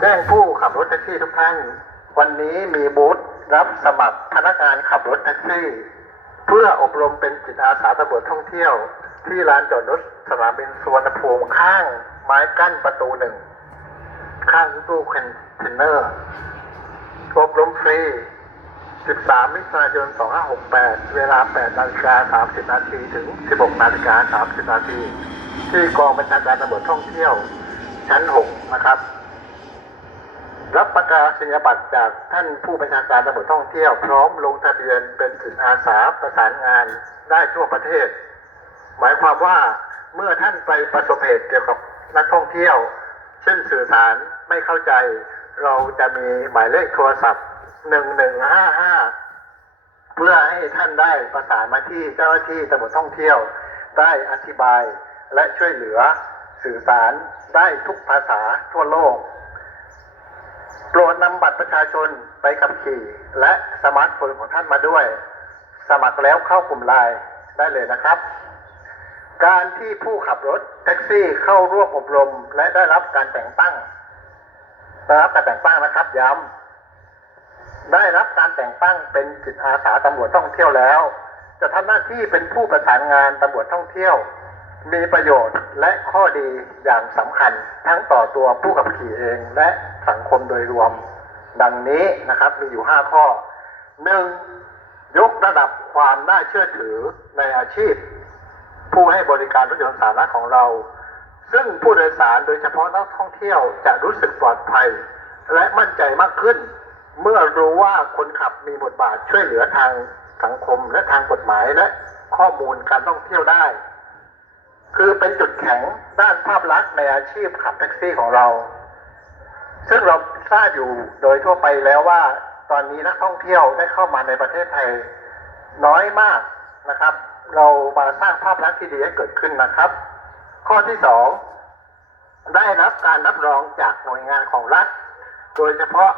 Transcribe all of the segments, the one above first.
แจ้งผู้ขับรถแท็กซี่ทุกท่าน วันนี้มีบูธรับสมัครพนักงานขับรถแท็กซี่ เพื่ออบรมเป็นจิตอาสาตำรวจท่องเที่ยว ที่ลานจอดรถสนามบินสุวรรณภูมิข้างไม้กั้นประตูหนึ่ง ข้างตู้คอนเทนเนอร์ อบรมฟรี 13 มิถุนายน 2568 เวลา 8 นาฬิกา 30 นาทีถึง 16 นาฬิกา 30 นาทีที่กองบัญชาการตำรวจท่องเที่ยวชั้น 6 นะครับ รับประกาศนียบัตรจากท่านผู้บัญชาการตำรวจท่องเที่ยว พร้อมลงทะเบียนเป็นจิตอาสาประสานงานได้ทั่วประเทศ หมายความว่าเมื่อท่านไปประสบเหตุเกี่ยวกับนักท่องเที่ยว เช่นสื่อสารไม่เข้าใจ เราจะมีหมายเลขโทรศัพท์ 1155 เพื่อให้ท่านได้ประสานมาที่เจ้าหน้าที่ตำรวจท่องเที่ยว ได้อธิบายและช่วยเหลือสื่อสารได้ทุกภาษาทั่วโลก รดนำบัตรประชาชนไปขับขี่ และสมาร์ทโฟนของท่านมาด้วย สมัครแล้วเข้ากลุ่มไลน์ได้เลยนะครับ การที่ผู้ขับรถแท็กซี่เข้าร่วมอบรม และได้รับการแต่งตั้งได้รับการแต่งตั้งนะครับย้ำได้รับการแต่งตั้งเป็นจิตอาสาตำรวจท่องเที่ยวแล้ว จะทำหน้าที่เป็นผู้ประสานงานตำรวจท่องเที่ยว มีประโยชน์และข้อดีอย่างสำคัญทั้งต่อตัวผู้ขับขี่เองและสังคมโดยรวม ดังนี้นะครับมีอยู่ 5 ข้อ 1. ยกระดับความน่าเชื่อถือในอาชีพ ผู้ให้บริการรถยนต์สาธารณะของเรา ซึ่งผู้โดยสารโดยเฉพาะนักท่องเที่ยวจะรู้สึกปลอดภัย และมั่นใจมากขึ้น เมื่อรู้ว่าคนขับมีบทบาทช่วยเหลือทางสังคมและทางกฎหมายและข้อมูลการท่องเที่ยวได้ คือเป็นจุดแข็งด้านภาพลักษณ์ในอาชีพขับแท็กซี่ของเรา ซึ่งเราทราบอยู่โดยทั่วไปแล้วว่า ตอนนี้นักท่องเที่ยวได้เข้ามาในประเทศไทยน้อยมากนะครับ เรามาสร้างภาพลักษณ์ที่ดีให้เกิดขึ้นนะครับ ข้อที่สองได้รับการรับรองจากหน่วยงานของรัฐ โดยเฉพาะ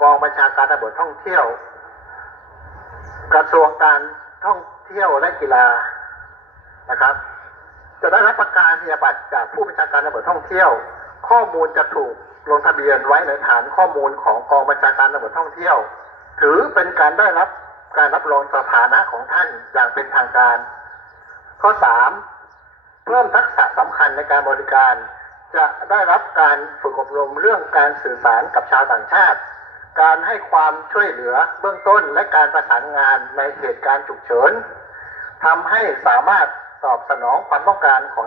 กองบัญชาการตำรวจท่องเที่ยว กระทรวงการท่องเที่ยวและกีฬานะครับ จะได้รับประกาศนียบัตรจากผู้บัญชาการตำรวจท่องเที่ยว ข้อมูลจะถูกลงทะเบียนไว้ในฐานข้อมูลของกองบัญชาการตำรวจท่องเที่ยว ถือเป็นการได้รับการรับรองสถานะของท่านอย่างเป็นทางการ ข้อ 3 เพิ่มทักษะสำคัญในการบริการ จะได้รับการฝึกอบรมเรื่องการสื่อสารกับชาวต่างชาติ การให้ความช่วยเหลือเบื้องต้นและการประสานงานในเหตุการณ์ฉุกเฉินทำให้สามารถ ตอบสนองความต้องการของ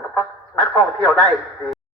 นักท่องเที่ยวได้ดี